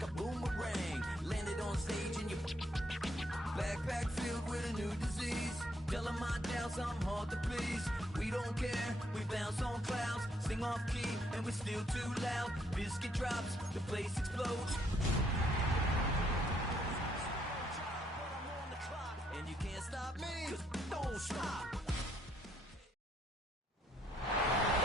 like a boomerang. Landed on stage in your backpack filled with a new disease. Tell 'em my doubts, I'm hard to please. We don't care, we bounce on clouds. Sing off key, and we're still too loud. Biscuit drops, the place explodes. And you can't stop me, 'cause don't stop.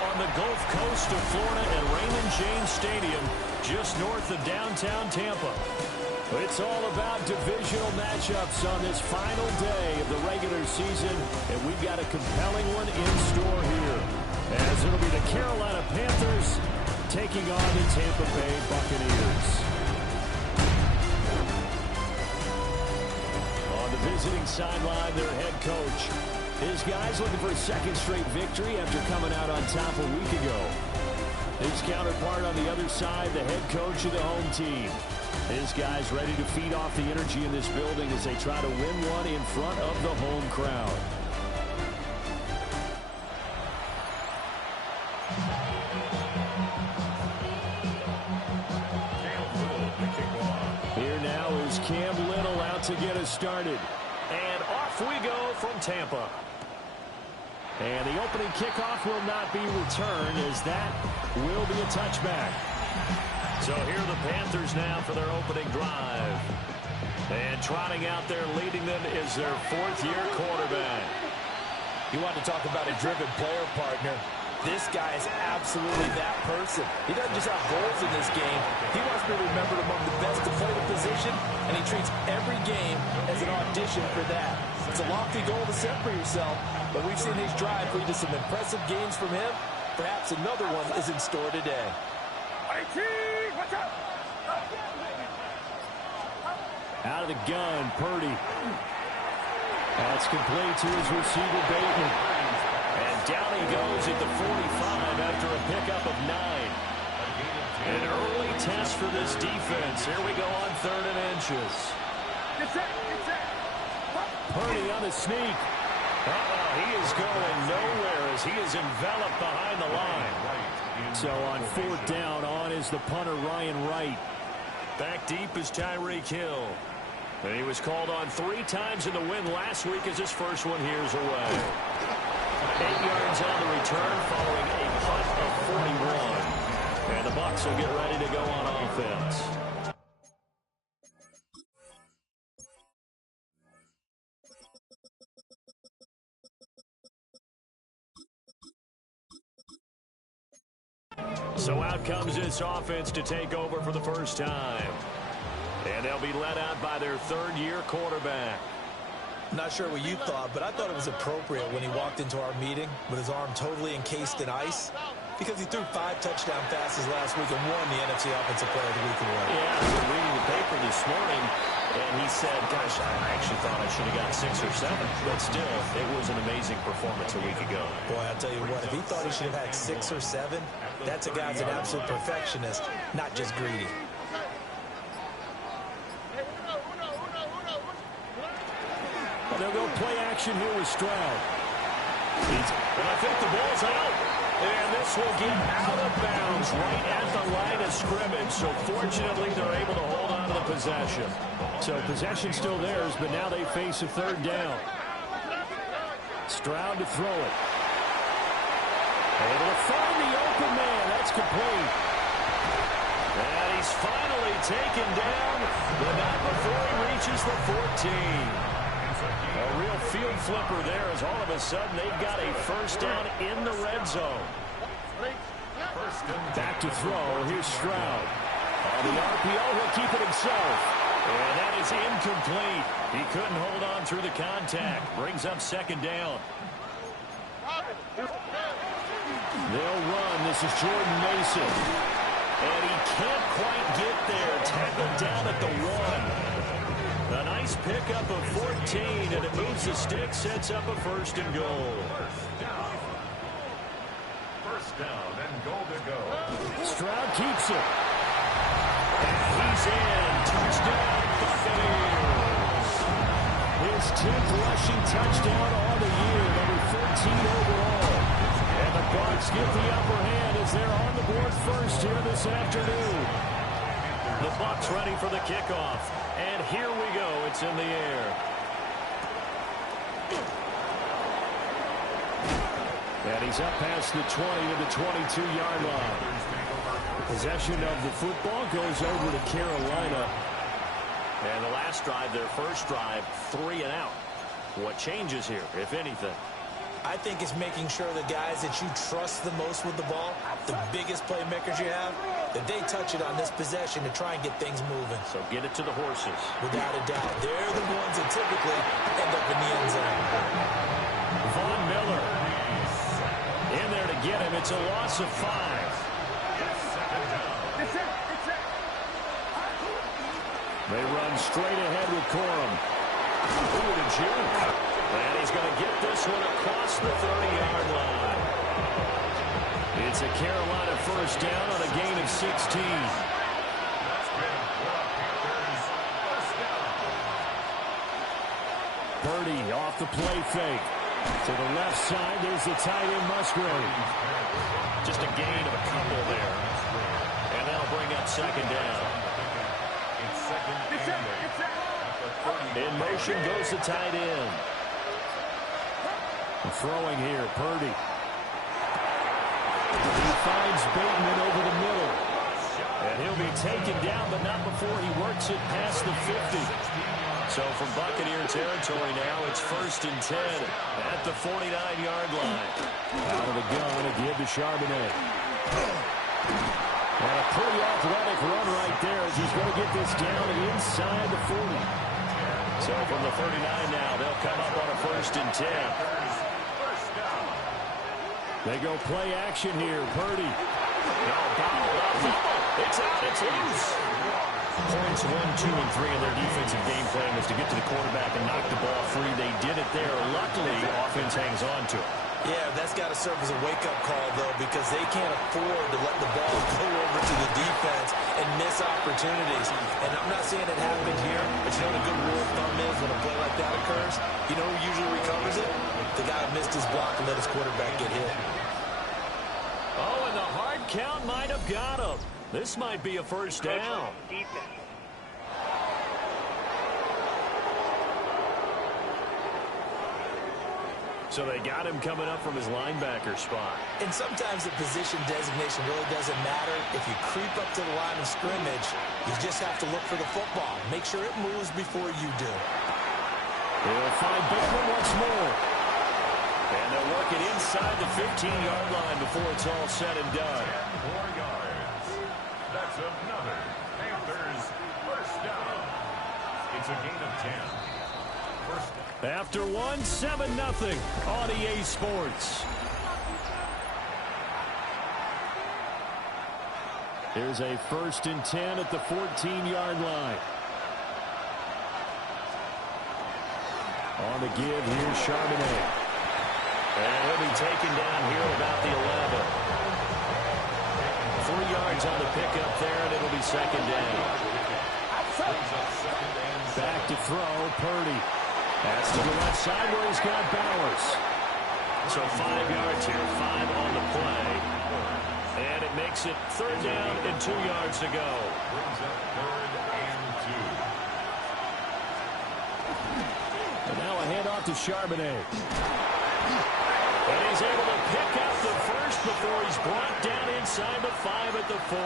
On the Gulf Coast of Florida at Raymond James Stadium, just north of downtown Tampa. It's all about divisional matchups on this final day of the regular season, and we've got a compelling one in store here, as it'll be the Carolina Panthers taking on the Tampa Bay Buccaneers. On the visiting sideline, their head coach. His guys looking for a second straight victory after coming out on top a week ago. His counterpart on the other side, the head coach of the home team. His guys ready to feed off the energy in this building as they try to win one in front of the home crowd. Here now is Cam Little out to get us started. And off we go from Tampa. And the opening kickoff will not be returned, as that will be a touchback. So here are the Panthers now for their opening drive. And trotting out there leading them is their fourth-year quarterback. You want to talk about a driven player, partner. This guy is absolutely that person. He doesn't just have goals in this game. He wants to be remembered among the best to play the position, and he treats every game as an audition for that. It's a lofty goal to set for yourself, but we've seen his drive lead to some impressive games from him. Perhaps another one is in store today. Out of the gun, Purdy. That's complete to his receiver, Bateman. And down he goes at the 45 after a pickup of 9. An early test for this defense. Here we go on 3rd and inches. Purdy on the sneak. He is going nowhere as he is enveloped behind the line. So on 4th down, on is the punter, Ryan Wright. Back deep is Tyreek Hill. And he was called on 3 times in the win last week as his first one here's away. 8 yards on the return following a punt of 41. And the Bucs will get ready to go on offense. So out comes this offense to take over for the first time. And they'll be led out by their 3rd-year quarterback. Not sure what you thought, but I thought it was appropriate when he walked into our meeting with his arm totally encased in ice, because he threw 5 touchdown passes last week and won the NFC Offensive Player of the Week award. Yeah, I was reading the paper this morning, and he said, gosh, I actually thought I should have got 6 or 7. But still, it was an amazing performance a week ago. Boy, I'll tell you what, if he thought he should have had 6 or 7, that's a guy's an absolute perfectionist, not just greedy. They'll go play action here with Stroud. And I think the ball's out. And this will get out of bounds right at the line of scrimmage. So fortunately, they're able to hold on to the possession. So possession's still theirs, but now they face a 3rd down. Stroud to throw it. Able to find the open man. That's complete. And he's finally taken down, but not before he reaches the 14. A real field flipper there, as all of a sudden they've got a first down in the red zone. Back to throw. Here's Stroud. On the RPO, he'll keep it himself. And that is incomplete. He couldn't hold on through the contact. Brings up 2nd down. They'll run. This is Jordan Mason. And he can't quite get there. Tackled down at the 1. A nice pickup of 14, and it moves the stick, sets up a 1st and goal. First down and goal to go. Stroud keeps it. And he's in. Touchdown, Buccaneers. His 10th rushing touchdown on the year, number 13 overall. And the Bucs get the upper hand as they're on the board first here this afternoon. The clock's ready for the kickoff. And here we go. It's in the air. And he's up past the 20 to the 22-yard line. Possession of the football goes over to Carolina. And the last drive, their first drive, 3 and out. What changes here, if anything? I think it's making sure the guys that you trust the most with the ball, the biggest playmakers you have, that they touch it on this possession to try and get things moving. So get it to the horses. Without a doubt. They're the ones that typically end up in the end zone. Von Miller in there to get him. It's a loss of 5. They run straight ahead with Corum. Ooh, the juke. And he's going to get this one across the 30-yard line. It's a Carolina first down on a gain of 16. Purdy off the play fake. To the left side, there's the tight end Musgrave. Just a gain of a couple there. And that'll bring up second down. In motion goes the tight end. Throwing here, Purdy. He finds Bateman over the middle. And he'll be taken down, but not before he works it past the 50. So from Buccaneer territory now, it's 1st and 10 at the 49-yard line. Out of the gun, a give to Charbonnet. And a pretty athletic run right there as he's going to get this down inside the 40. So from the 39 now, they'll come up on a 1st and 10. They go play action here. Purdy. No, bottled up. It's out. It's loose. Points 1, 2, and 3 in their defensive game plan was to get to the quarterback and knock the ball free. They did it there. Luckily, offense hangs on to it. Yeah, that's got to serve as a wake-up call, though, because they can't afford to let the ball go over to the defense and miss opportunities. And I'm not saying it happened here, but you know what a good rule of thumb is when a play like that occurs? You know who usually recovers it? The guy who missed his block and let his quarterback get hit. Oh, and the hard count might have got him. This might be a first down. So they got him coming up from his linebacker spot. And sometimes the position designation really doesn't matter. If you creep up to the line of scrimmage, you just have to look for the football. Make sure it moves before you do. They'll find Bateman once more. And they'll work it inside the 15-yard line before it's all said and done. 4 yards. That's another Panthers first down. It's a gain of 10. First down. After 1, 7-0 on EA Sports. Here's a 1st and 10 at the 14-yard line. On the give, here's Charbonnet. And he'll be taken down here about the 11. 3 yards on the pickup there, and it'll be second down. Back to throw, Purdy. That's to the left side where he's got Bowers. So 5 yards here, 5 on the play. And it makes it 3rd down and 2 yards to go. Brings up 3rd and 2. And now a handoff to Charbonnet. And he's able to pick up the first before he's brought down inside the 5 at the 4.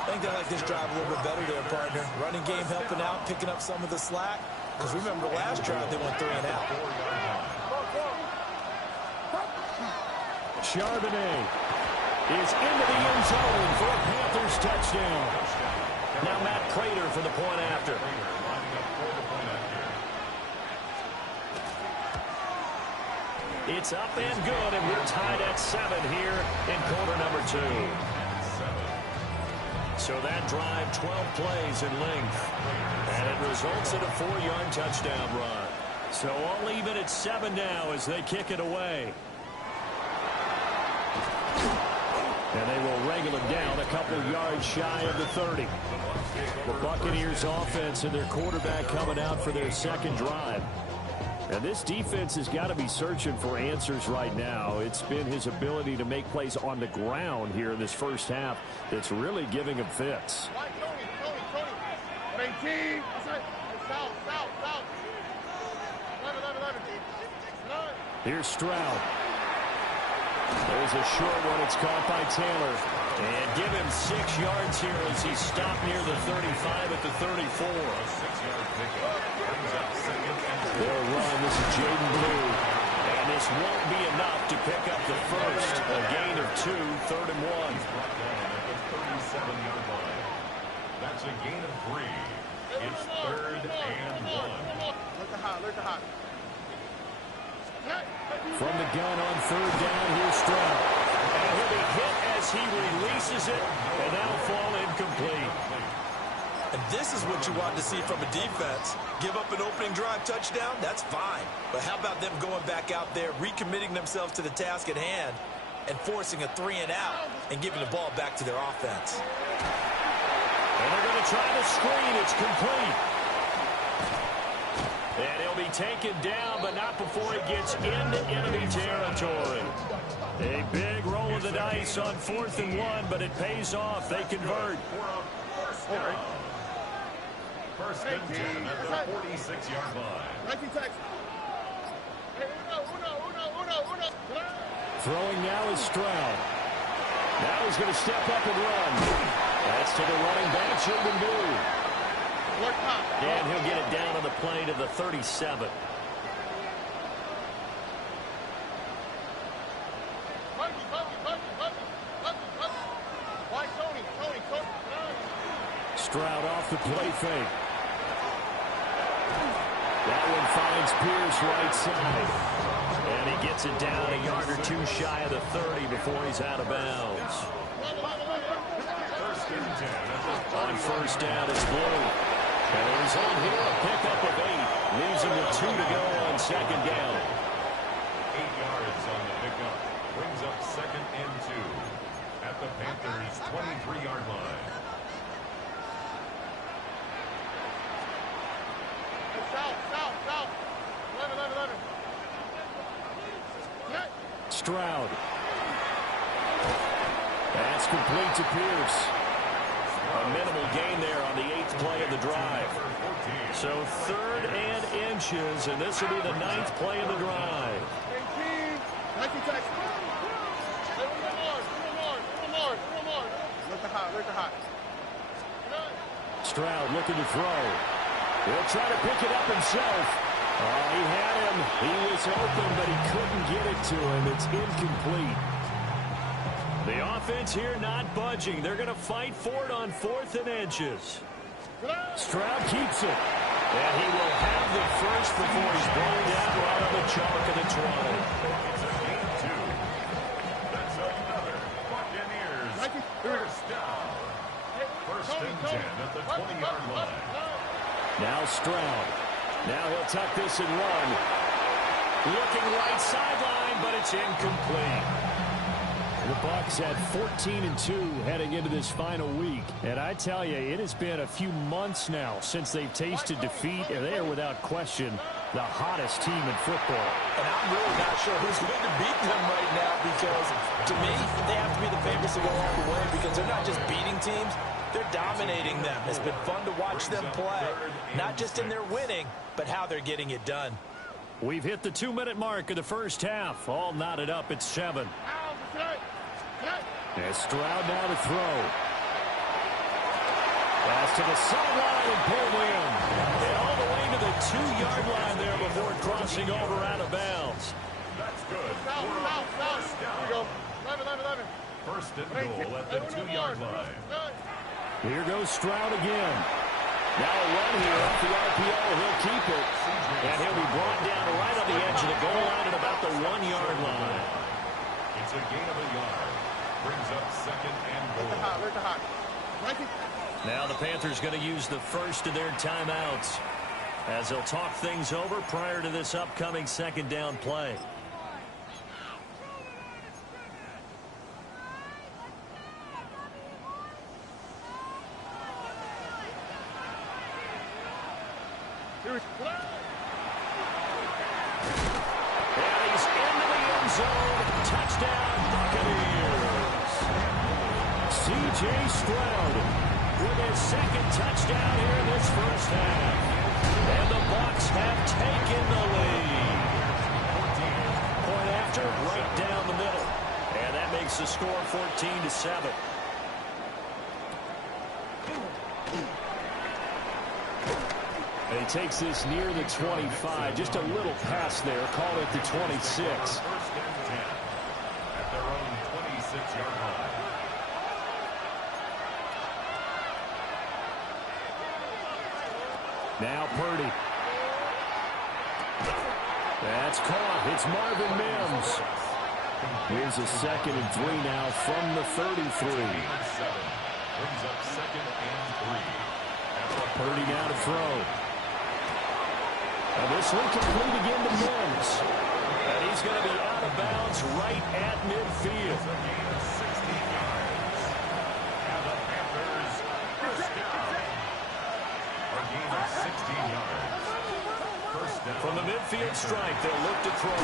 I think they like this drive a little bit better there, partner. Running game helping out, picking up some of the slack. Because remember, last drive they went 3 and out. Charbonnet is into the end zone for a Panthers touchdown. Now Matt Prater for the point after. It's up and good, and we're tied at 7 here in quarter number 2. So that drive, 12 plays in length. And it results in a 4-yard touchdown run. So all even at 7 now as they kick it away. And they will wrangle it down a couple yards shy of the 30. The Buccaneers offense and their quarterback coming out for their second drive. And this defense has got to be searching for answers right now. It's been his ability to make plays on the ground here in this first half that's really giving him fits. Here's Stroud. There's a short one. It's caught by Taylor. And give him 6 yards here as he stopped near the 35 at the 34. They'll run. This is Jaden Blue. And this won't be enough to pick up the first. A gain of 2, 3rd and 1. That's a gain of 3. It's 3rd and 1. Look the hot. From the gun on 3rd down, here's Stroud. And he'll be hit as he releases it, and that'll fall incomplete. And this is what you want to see from a defense. Give up an opening drive touchdown, that's fine. But how about them going back out there, recommitting themselves to the task at hand, and forcing a 3 and out, and giving the ball back to their offense. And they're going to try the screen. It's complete. And he'll be taken down, but not before he gets into enemy territory. A big roll of the dice on 4th and 1, but it pays off. They convert. First and 10 at the 46-yard line. Throwing now is Stroud. Now he's going to step up and run. That's to the running back, Jaden Blue. And he'll get it down on the play to the 37. Stroud off the play fake. That one finds Pierce right side. And he gets it down a yard or 2 shy of the 30 before he's out of bounds. On 1st down, it's Blue. And the result here, a pickup of 8. Leaves him with 2 to go on 2nd down. 8 yards on the pickup. Brings up 2nd and 2 at the Panthers' 23-yard line. Stroud. That's complete to Pierce. A minimal gain there on the 8th play of the drive. So 3rd and inches, and this will be the 9th play of the drive. Stroud looking to throw. He'll try to pick it up himself. He had him. He was open, but he couldn't get it to him. It's incomplete. The offense here not budging. They're going to fight for it on 4th and inches. Stroud keeps it. And he will have the first before he's blown down right on the chalk of the 20. It's a gain of 2. That's another Buccaneers first down. 1st and 10 at the 20-yard line. Now Stroud. Now he'll tuck this and run. Looking right sideline, but it's incomplete. The Bucs had 14-2 heading into this final week. And I tell you, it has been a few months now since they've tasted defeat, and they are without question the hottest team in football. And I'm really not sure who's going to beat them right now, because to me, they have to be the favorites to go all the way, because they're not just beating teams, they're dominating them. It's been fun to watch them play, not just in their winning, but how they're getting it done. We've hit the 2-minute mark of the first half. All knotted up at 7. And Stroud now to throw. Pass to the sideline and pulled in. And all the way to the 2-yard line there before crossing over out of bounds. That's good. First and goal at the 2-yard line. Here goes Stroud again. Now a run here off the RPO. He'll keep it. And he'll be brought down right on the edge of the goal line at about the 1-yard line. It's a gain of a yard. Brings up 2nd and goal. Now the Panthers going to use the first of their timeouts as they'll talk things over prior to this upcoming 2nd down play. And he's into the end zone. Touchdown, Buccaneers. C.J. Stroud with his second touchdown here in this first half. And the Bucs have taken the lead. Point after, right down the middle. And that makes the score 14-7. And he takes this near the 25. Just a little pass there. Call it the 26. First and 10 at their own 26-yard line. Now Purdy. That's caught. It's Marvin Mims. Here's a 2nd and 3 now from the 33. Brings up 2nd and 3. Purdy now to throw. And this one complete again to Mims. And he's going to be out of bounds right at midfield. And the Panthers first down. A gain of 16 yards. First down. From the midfield stripe, they'll look to throw.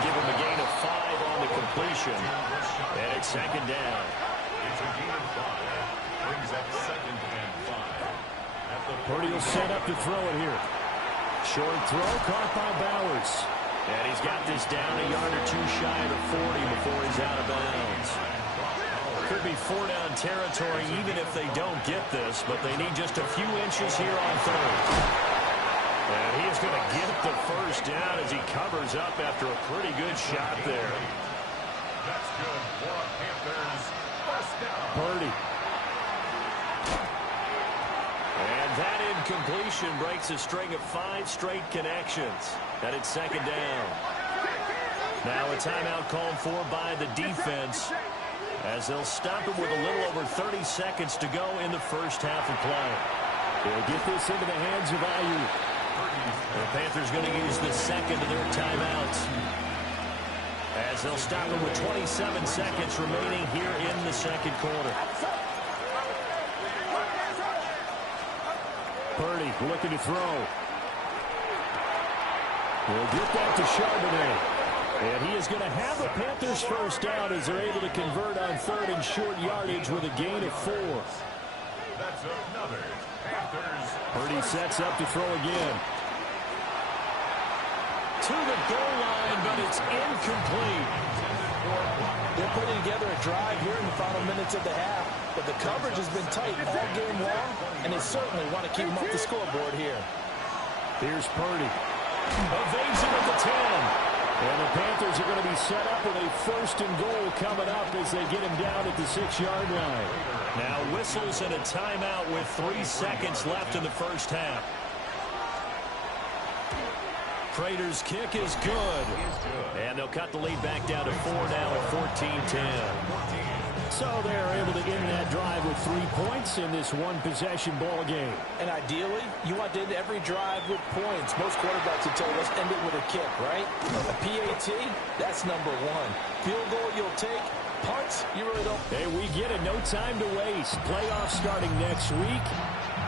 Give him a gain of 5 on the completion. And it's 2nd down. It's a gain of 5. Brings up 2nd and 5. Purdy will set up to throw it here. Short throw caught by Bowers. And he's got this down a yard or two shy of the 40 before he's out of bounds. Could be 4-down territory even if they don't get this, but they need just a few inches here on 3rd. And he is going to get the first down as he covers up after a pretty good shot there. That's good for the Panthers. First down. Purdy. And that incompletion breaks a string of 5 straight connections. And it's 2nd down. Now a timeout called for by the defense as they'll stop him with a little over 30 seconds to go in the first half of play. They'll get this into the hands of Ayuk. The Panthers going to use the 2nd of their timeouts as they'll stop him with 27 seconds remaining here in the 2nd quarter. Purdy looking to throw. We'll get that to Charbonnet. And he is going to have the Panthers first down as they're able to convert on 3rd and short yardage with a gain of 4. That's another Panthers. Purdy sets up to throw again. To the goal line, but it's incomplete. They're putting together a drive here in the final minutes of the half, but the coverage has been tight all game long, and they certainly want to keep them off the scoreboard here. Here's Purdy. Evades him at the 10. And the Panthers are going to be set up with a 1st and goal coming up as they get him down at the 6-yard line. Now whistles and a timeout with 3 seconds left in the first half. Prater's kick is good. And they'll cut the lead back down to 4 now at 14-10. So they're able to end that drive with 3 points in this one-possession ball game. And ideally, you want to end every drive with points. Most quarterbacks would tell us end it with a kick, right? A PAT, that's number 1. Field goal you'll take. Punts, you really don't. Hey, we get it. No time to waste. Playoffs starting next week.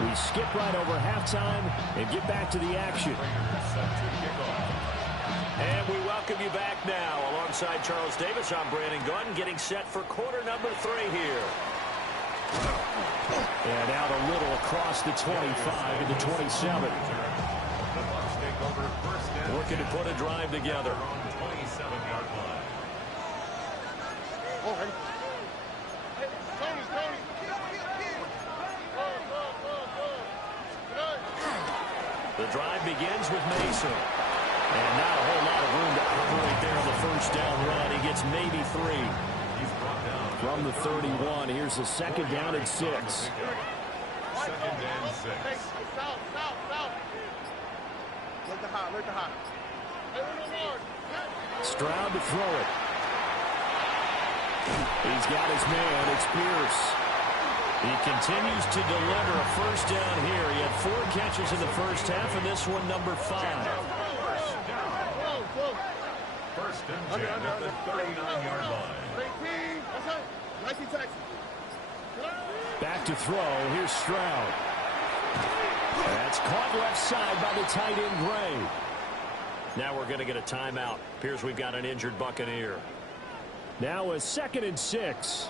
We skip right over halftime and get back to the action. And we welcome you back now. Alongside Charles Davis, I'm Brandon Gunn, getting set for quarter number 3 here. And out a little across the 25 to the 27. Looking to put a drive together. The drive begins with Mason. And not a whole lot of room to operate there on the first down run. He gets maybe 3. He's brought down from the 31. Here's a 2nd down and 6. 2nd and 6. Look the hot. Stroud to throw it. He's got his man. It's Pierce. He continues to deliver a first down here. He had 4 catches in the first half, and this one number 5. First and 10 at the 39-yard line. Back to throw. Here's Stroud. That's caught left side by the tight end, Gray. Now we're going to get a timeout. Appears we've got an injured Buccaneer. Now a 2nd and 6.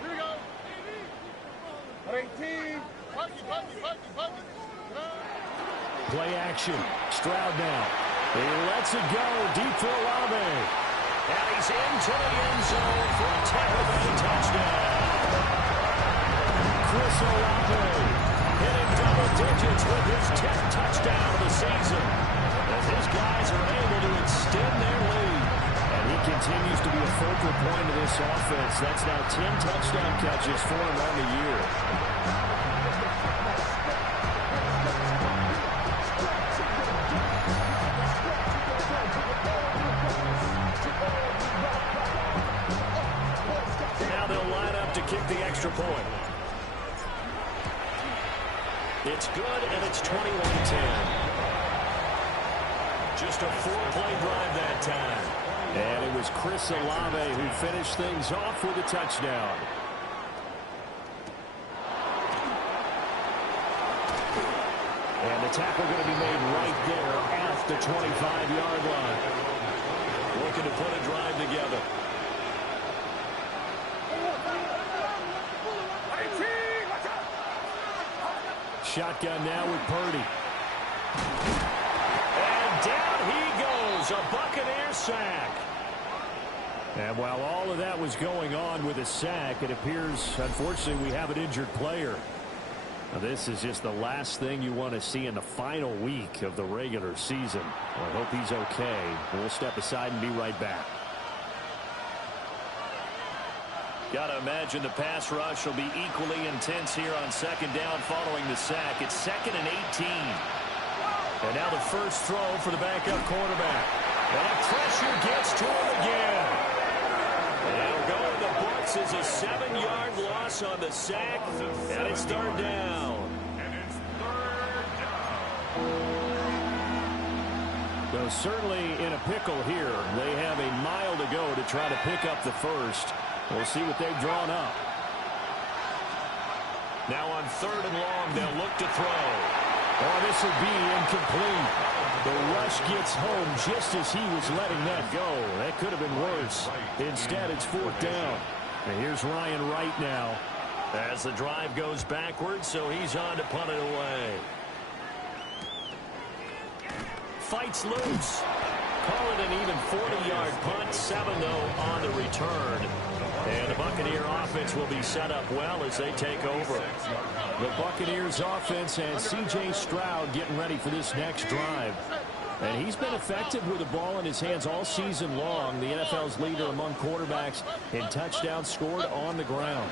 Here we go. 18. Play action. Stroud now. He lets it go deep for Olave. And he's into the end zone for a Tampa Bay touchdown. Chris Olave hitting double digits with his 10th touchdown of the season. As his guys are able to extend their lead. And he continues to be a focal point of this offense. That's now 10 touchdown catches for him on the year. Now they'll line up to kick the extra point. It's good, and it's 21-10. Just a 4-play drive that time. And it was Chris Olave who finished things off with a touchdown. And the tackle going to be made right there at the 25-yard line. Looking to put a drive together. Shotgun now with Purdy. And down he goes. A Buccaneer sack. And while all of that was going on with a sack, it appears, unfortunately, we have an injured player. Now, this is just the last thing you want to see in the final week of the regular season. Well, I hope he's okay. We'll step aside and be right back. Got to imagine the pass rush will be equally intense here on 2nd down following the sack. It's 2nd and 18. And now the first throw for the backup quarterback. And the pressure gets to him again. It'll go in the books as a 7-yard loss on the sack. And it's 3rd down. And it's 3rd down. Well, certainly in a pickle here. They have a mile to go to try to pick up the first. We'll see what they've drawn up. Now on 3rd and long, they'll look to throw. Oh, this will be incomplete. The rush gets home just as he was letting that go. That could have been worse. Instead, it's 4th down. And here's Ryan Wright now. As the drive goes backwards, so he's on to punt it away. Fights loose. Call it an even 40-yard punt. 7, though, on the return. And the Buccaneer offense will be set up well as they take over. The Buccaneers offense and C.J. Stroud getting ready for this next drive. And he's been effective with the ball in his hands all season long. The NFL's leader among quarterbacks in touchdowns scored on the ground.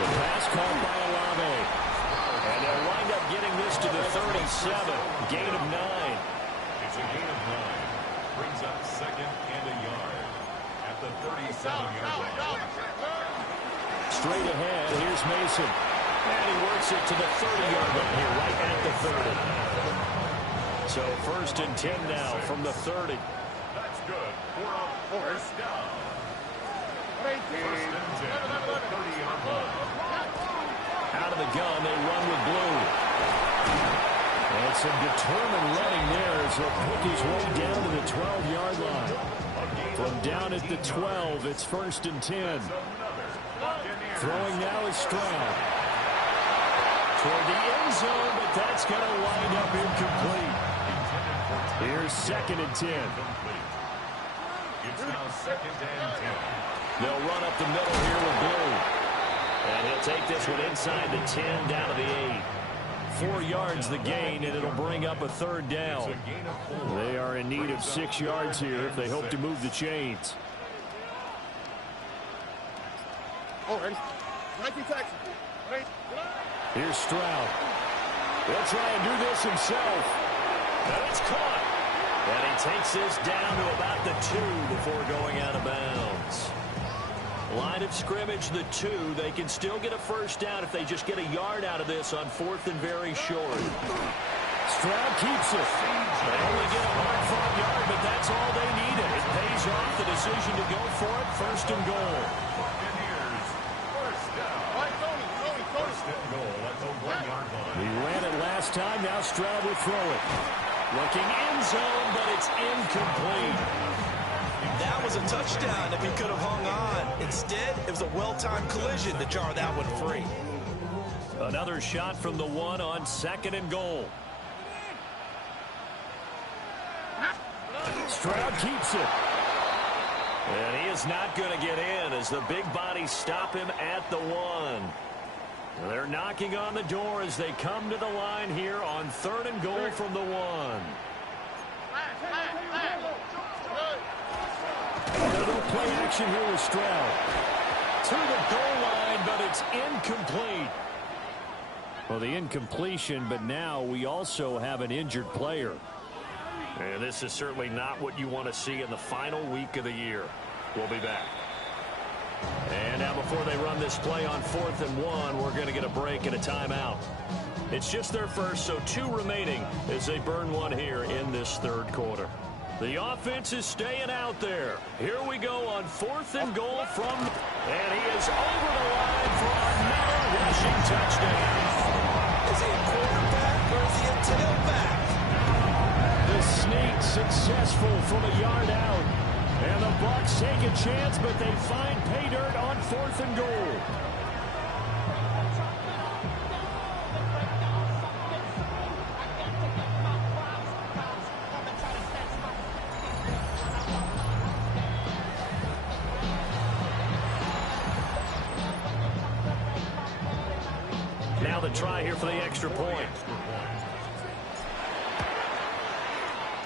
The pass caught by Olave. And they'll wind up getting this to the 37. Gain of 9. It's a gain of 9. Brings up 2nd and a yard. At the 37-yard line. Straight ahead, here's Mason. And he works it to the 30-yard line here, right at the 30. So 1st and 10 now from the 30. That's good for a 1st down. 1st and 10 at the 30-yard line. Out of the gun, they run with blue. And some determined running there as he'll pick his way down to the 12-yard line. From down at the 12, it's 1st and 10. Throwing now is Stroud. Toward the end zone, but that's going to wind up incomplete. Here's 2nd and 10. It's now 2nd and 10. They'll run up the middle here with blue. And he'll take this one inside the 10, down to the 8. 4 yards the gain, and it'll bring up a 3rd down. They are in need of 6 yards here if they hope to move the chains. Here's Stroud. He'll try and do this himself. And it's caught. And he takes this down to about the 2 before going out of bounds. Line of scrimmage, the 2. They can still get a 1st down if they just get a yard out of this on 4th and very short. Stroud keeps it. They only get a hard-fought yard, but that's all they needed. It pays off the decision to go for it. 1st and goal. Buccaneers and goal at the 1-yard line. He ran it last time. Now Stroud will throw it. Looking end zone, but it's incomplete. That was a touchdown if he could have hung on. Instead, it was a well-timed collision to jar that one free. Another shot from the 1 on 2nd and goal. Stroud keeps it. And he is not going to get in as the big bodies stop him at the 1. They're knocking on the door as they come to the line here on 3rd and goal from the 1. They'll play action here with Stroud. To the goal line, but it's incomplete. Well, the incompletion, but now we also have an injured player. And this is certainly not what you want to see in the final week of the year. We'll be back. And now before they run this play on 4th and 1, we're going to get a break and a timeout. It's just their first, so 2 remaining as they burn one here in this 3rd quarter. The offense is staying out there. Here we go on 4th and goal from, and he is over the line for another rushing touchdown. Is he a quarterback or is he a tailback? The sneak successful from a yard out. And the Bucs take a chance, but they find pay dirt on 4th and goal. Now the try here for the extra point.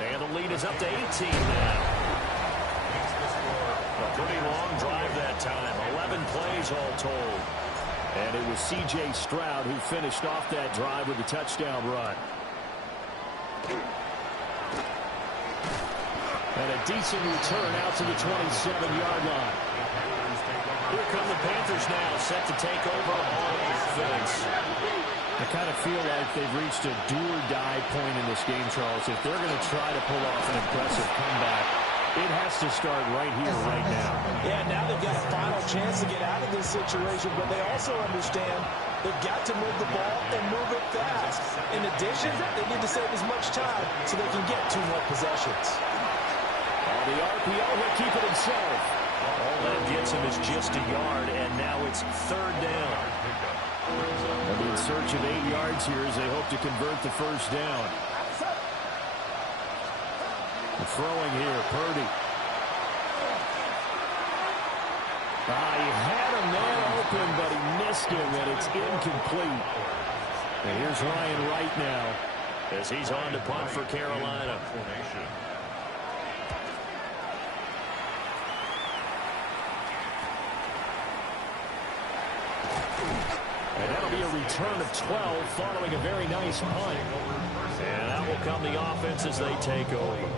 And the lead is up to 18 now. A pretty long drive that time. 11 plays all told. And it was C.J. Stroud who finished off that drive with a touchdown run. And a decent return out to the 27-yard line. Here come the Panthers now, set to take over on offense. I kind of feel like they've reached a do-or-die point in this game, Charles. If they're going to try to pull off an impressive comeback, it has to start right here, right now. Yeah, now they've got a final chance to get out of this situation, but they also understand they've got to move the ball and move it fast. In addition, they need to save as much time so they can get 2 more possessions. On the RPO, he'll keep it himself. All that gets him is just a yard, and now it's 3rd down. They'll be in search of 8 yards here as they hope to convert the first down. Throwing here, Purdy. He had a man open, but he missed him, and it's incomplete. And here's Ryan Wright now as he's on to punt for Carolina. And that'll be a return of 12 following a very nice punt. And that will come the offense as they take over.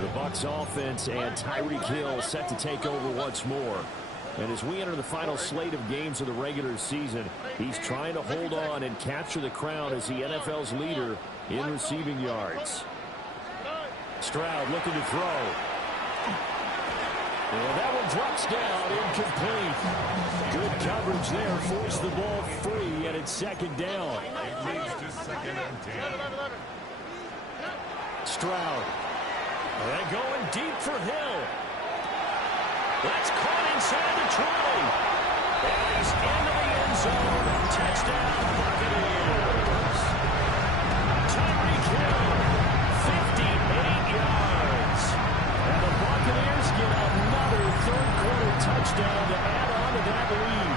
The Bucs offense and Tyreek Hill set to take over once more. And as we enter the final slate of games of the regular season, he's trying to hold on and capture the crown as the NFL's leader in receiving yards. Stroud looking to throw. And that one drops down, incomplete. Good coverage there, forced the ball free, and it's 2nd down. Stroud. And going deep for Hill. That's caught inside the 20. And he's into the end zone. Touchdown, Buccaneers. Tyreek Hill, 58 yards. And the Buccaneers get another 3rd quarter touchdown to add on to that lead.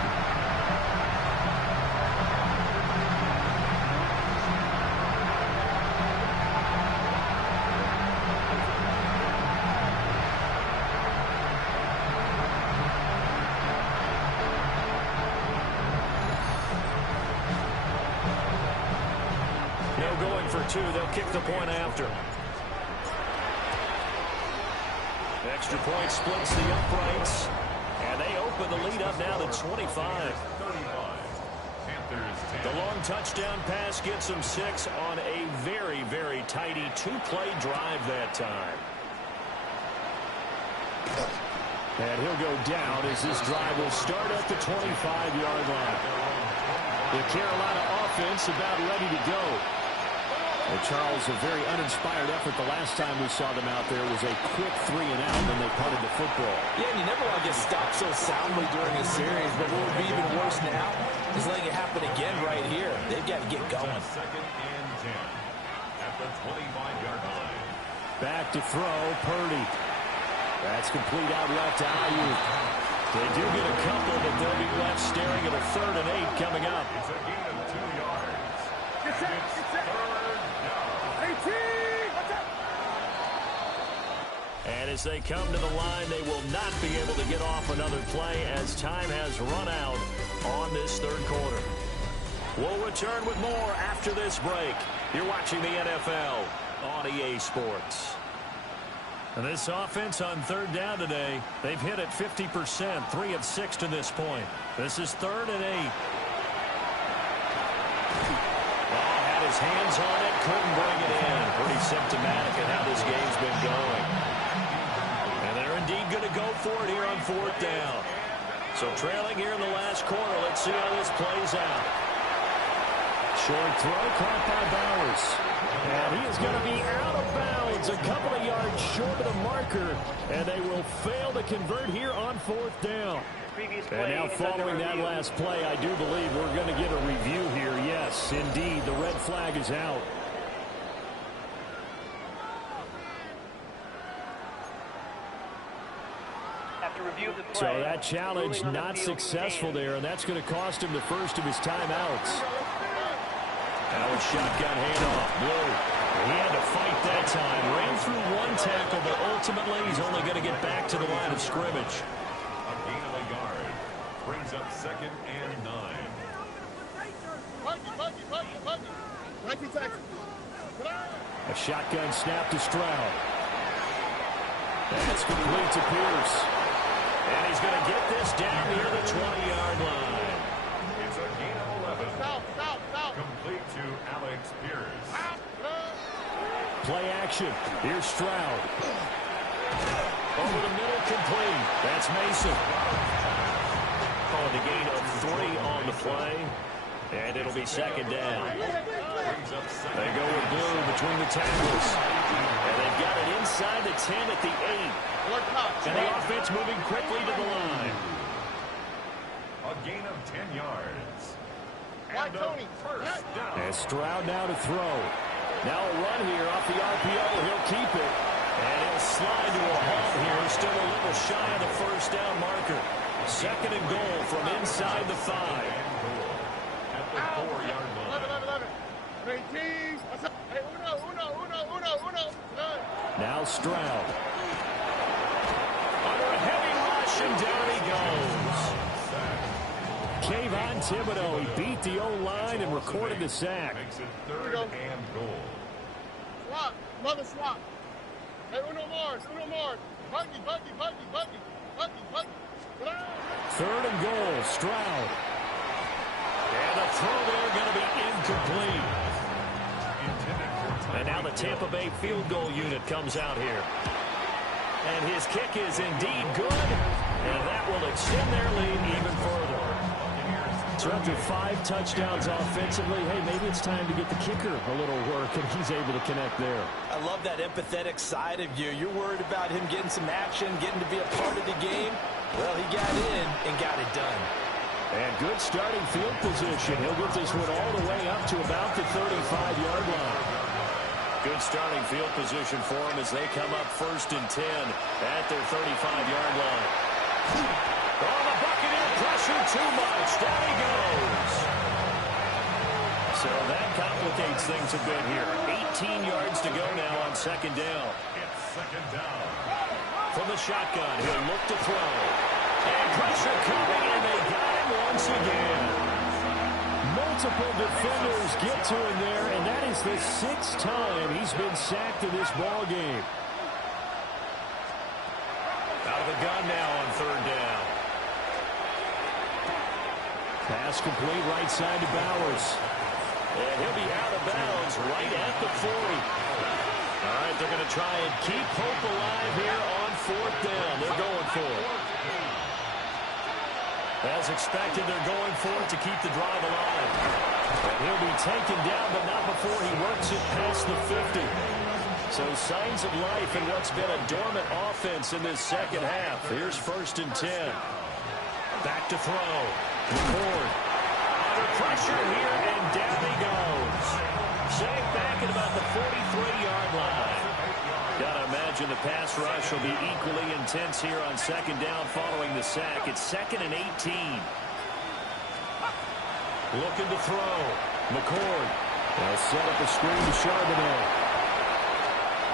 No going for 2. They'll kick the point after. Extra point splits the uprights. And they open the lead up now to 25. The long touchdown pass gets them 6 on a very, very tidy 2-play drive that time. And he'll go down as this drive will start at the 25-yard line. The Carolina offense about ready to go. And Charles, a very uninspired effort the last time we saw them out there was a quick 3-and-out, then they punted the football. Yeah, and you never want to get stopped so soundly during a series, but what would be even worse now is letting it happen again right here. They've got to get going. Second and 10 at the 25-yard line. Back to throw, Purdy. That's complete out left to Ayuk. They do get a couple, but they'll be left staring at a 3rd and 8 coming up. It's a gain of 2 yards. Get set, get set. And as they come to the line, they will not be able to get off another play as time has run out on this 3rd quarter. We'll return with more after this break. You're watching the NFL on EA Sports. And this offense on 3rd down today, they've hit it 50%, 3 of 6 to this point. This is 3rd and 8. Had his hands on it, couldn't bring it in. Pretty symptomatic of how this game's been going. And they're indeed going to go for it here on 4th down. So trailing here in the last quarter, let's see how this plays out. Short throw caught by Bowers. And he is going to be out of bounds, a couple of yards short of the marker. And they will fail to convert here on 4th down. And now following that last play, I do believe we're going to get a review here. Yes, indeed, the red flag is out. So that challenge not successful there, and that's going to cost him the first of his timeouts. Now a shotgun handoff. Blue. He had to fight that time. Ran through one tackle, but ultimately he's only going to get back to the line of scrimmage. A gain of a yard. Brings up 2nd and 9. A shotgun snap to Stroud. That's complete to Pierce. And he's going to get this down near the 20-yard line. It's a gain of 11. Complete to Alex Pierce. Play action. Here's Stroud. Over the middle, complete. That's Mason. The gain of 3 on the play, and it'll be 2nd down. They go with Blue between the tackles, and they've got it inside the 10 at the 8. And the offense moving quickly to the line. A gain of 10 yards. Why, Tony? First down. And Stroud now to throw. Now a run here off the RPO. He'll keep it, and he'll slide to a halt here. Still a little shy of the first down marker. 2nd and goal from inside the 5. At the 4-yard line. 18. Hey, uno. Now Stroud. Under a heavy rush, and down he goes. Kayvon Thibodeau, he beat the O-line and recorded the sack. Makes it 3rd and goal. Swap. Mother swap. Hey, uno more. Buggy. 3rd and goal, Stroud. And the throw there going to be incomplete. And now the Tampa Bay field goal unit comes out here. And his kick is indeed good. And that will extend their lead even further. So after 5 touchdowns offensively, hey, maybe it's time to get the kicker a little work, and he's able to connect there. I love that empathetic side of you. You're worried about him getting some action, getting to be a part of the game. Well, he got in and got it done. And good starting field position. He'll get this one all the way up to about the 35-yard line. Good starting field position for him as they come up 1st and 10 at their 35-yard line. Oh, the Buccaneer pressure too much. Down he goes. So that complicates things a bit here. 18 yards to go now on 2nd down. It's 2nd down. From the shotgun, he'll look to throw. And pressure coming, and they got him once again. Multiple defenders get to him there, and that is the 6th time he's been sacked in this ball game. Out of the gun now on 3rd down. Pass complete right side to Bowers. And he'll be out of bounds right at the 40. All right, they're going to try and keep hope alive here on 4th down. They're going for it. As expected, they're going for it to keep the drive alive. And he'll be taken down, but not before he works it past the 50. So signs of life in what's been a dormant offense in this second half. Here's 1st and 10. Back to throw. McCord under pressure here, and down he goes. Safe back at about the 43-yard line. Gotta imagine the pass rush will be equally intense here on 2nd down following the sack. It's 2nd and 18. Looking to throw. McCord. They'll set up a screen to Charbonnet.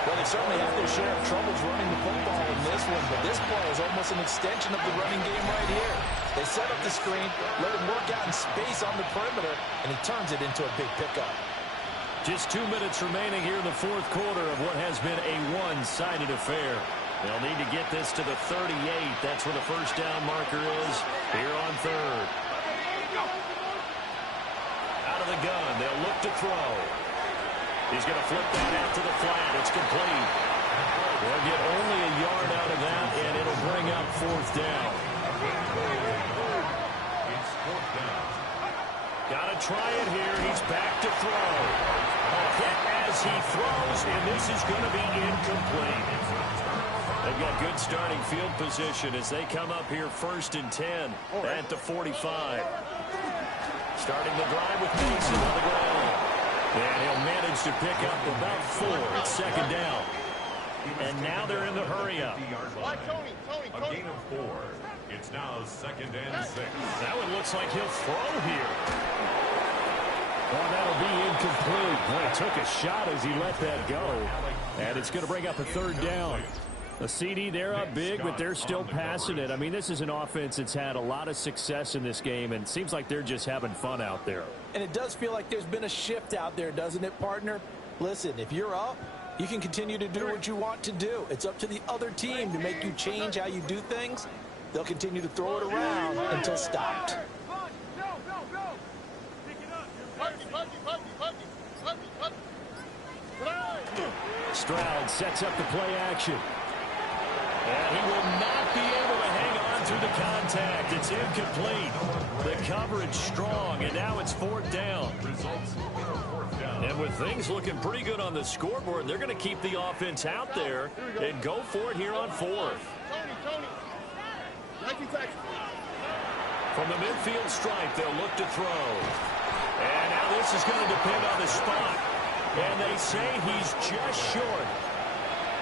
Well, they certainly have their share of troubles running the football in this one, but this play is almost an extension of the running game right here. They set up the screen, let him work out in space on the perimeter, and he turns it into a big pickup. Just 2 minutes remaining here in the 4th quarter of what has been a one-sided affair. They'll need to get this to the 38. That's where the 1st down marker is here on 3rd. Out of the gun, they'll look to throw. He's going to flip that out to the flat. It's complete. They'll get only a yard out of that, and it'll bring up 4th down. It's 4th down. Got to try it here. He's back to throw. A hit as he throws, and this is going to be incomplete. They've got good starting field position as they come up here 1st and 10 at the 45. Starting the drive with Mason on the ground. And he'll manage to pick up about 4 at 2nd down. And now they're in the hurry-up. A gain of 4. It's now 2nd and 6. That one looks like he'll throw here. Well, that'll be incomplete. Well, he took a shot as he let that go. And it's going to bring up a 3rd down. A CD, they're up big, but they're still passing it. I mean, this is an offense that's had a lot of success in this game, and it seems like they're just having fun out there. And it does feel like there's been a shift out there, doesn't it, partner? Listen, if you're up, you can continue to do what you want to do. It's up to the other team to make you change how you do things. They'll continue to throw it around until stopped. Stroud sets up the play action. And he will not be able to hang on through the contact. It's incomplete. The coverage strong, and now it's 4th down. And with things looking pretty good on the scoreboard, they're going to keep the offense out there and go for it here on 4th. From the midfield stripe, they'll look to throw. And now this is going to depend on the spot. And they say he's just short.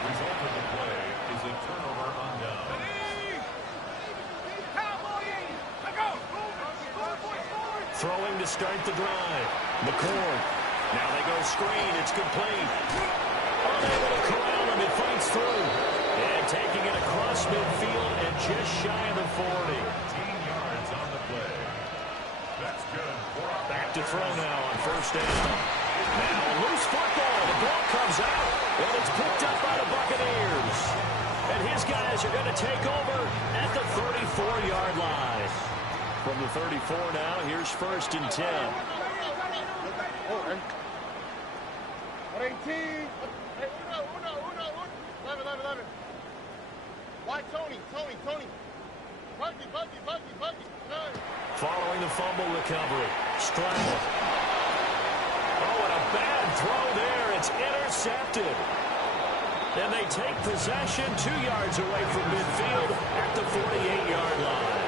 Result of the play is a turnover on down. Throwing to start the drive. McCord. Now they go screen. It's complete. Unable to corral him. It fights through. And taking it across midfield and just shy of the 40. 18 yards on the play. That's good. Back to throw now on 1st down. Now a loose football. The ball comes out. And it's picked up by the Buccaneers. And his guys are going to take over at the 34-yard line. From the 34 now, here's 1st and 10. Why Tony? Following the fumble recovery. Stroud. Oh, and a bad throw there. It's intercepted. And they take possession 2 yards away from midfield at the 48-yard line.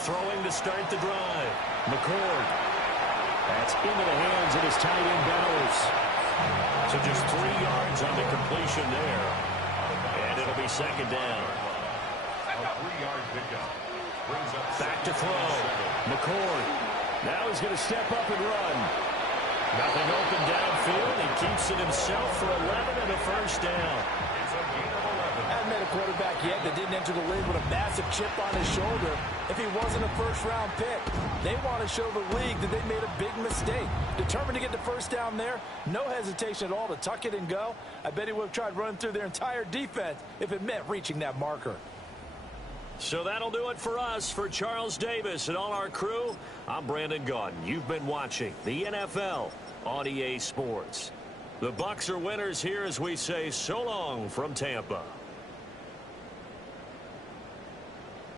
Throwing to start the drive. McCord. That's into the hands of his tight end, Bowers. So just 3 yards on the completion there. And it'll be 2nd down. A 3-yard pickup. Brings up back to throw. McCord. Now he's going to step up and run. Nothing open downfield. He keeps it himself for 11 and a 1st down. It's a gain of 11. Hasn't met a quarterback yet that didn't enter the league with a massive chip on his shoulder if he wasn't a first-round pick. They want to show the league that they made a big mistake. Determined to get the 1st down there, no hesitation at all to tuck it and go. I bet he would have tried running through their entire defense if it meant reaching that marker. So that'll do it for us. For Charles Davis and all our crew, I'm Brandon Gaudin. You've been watching the NFL on EA Sports. The Bucs are winners here as we say so long from Tampa.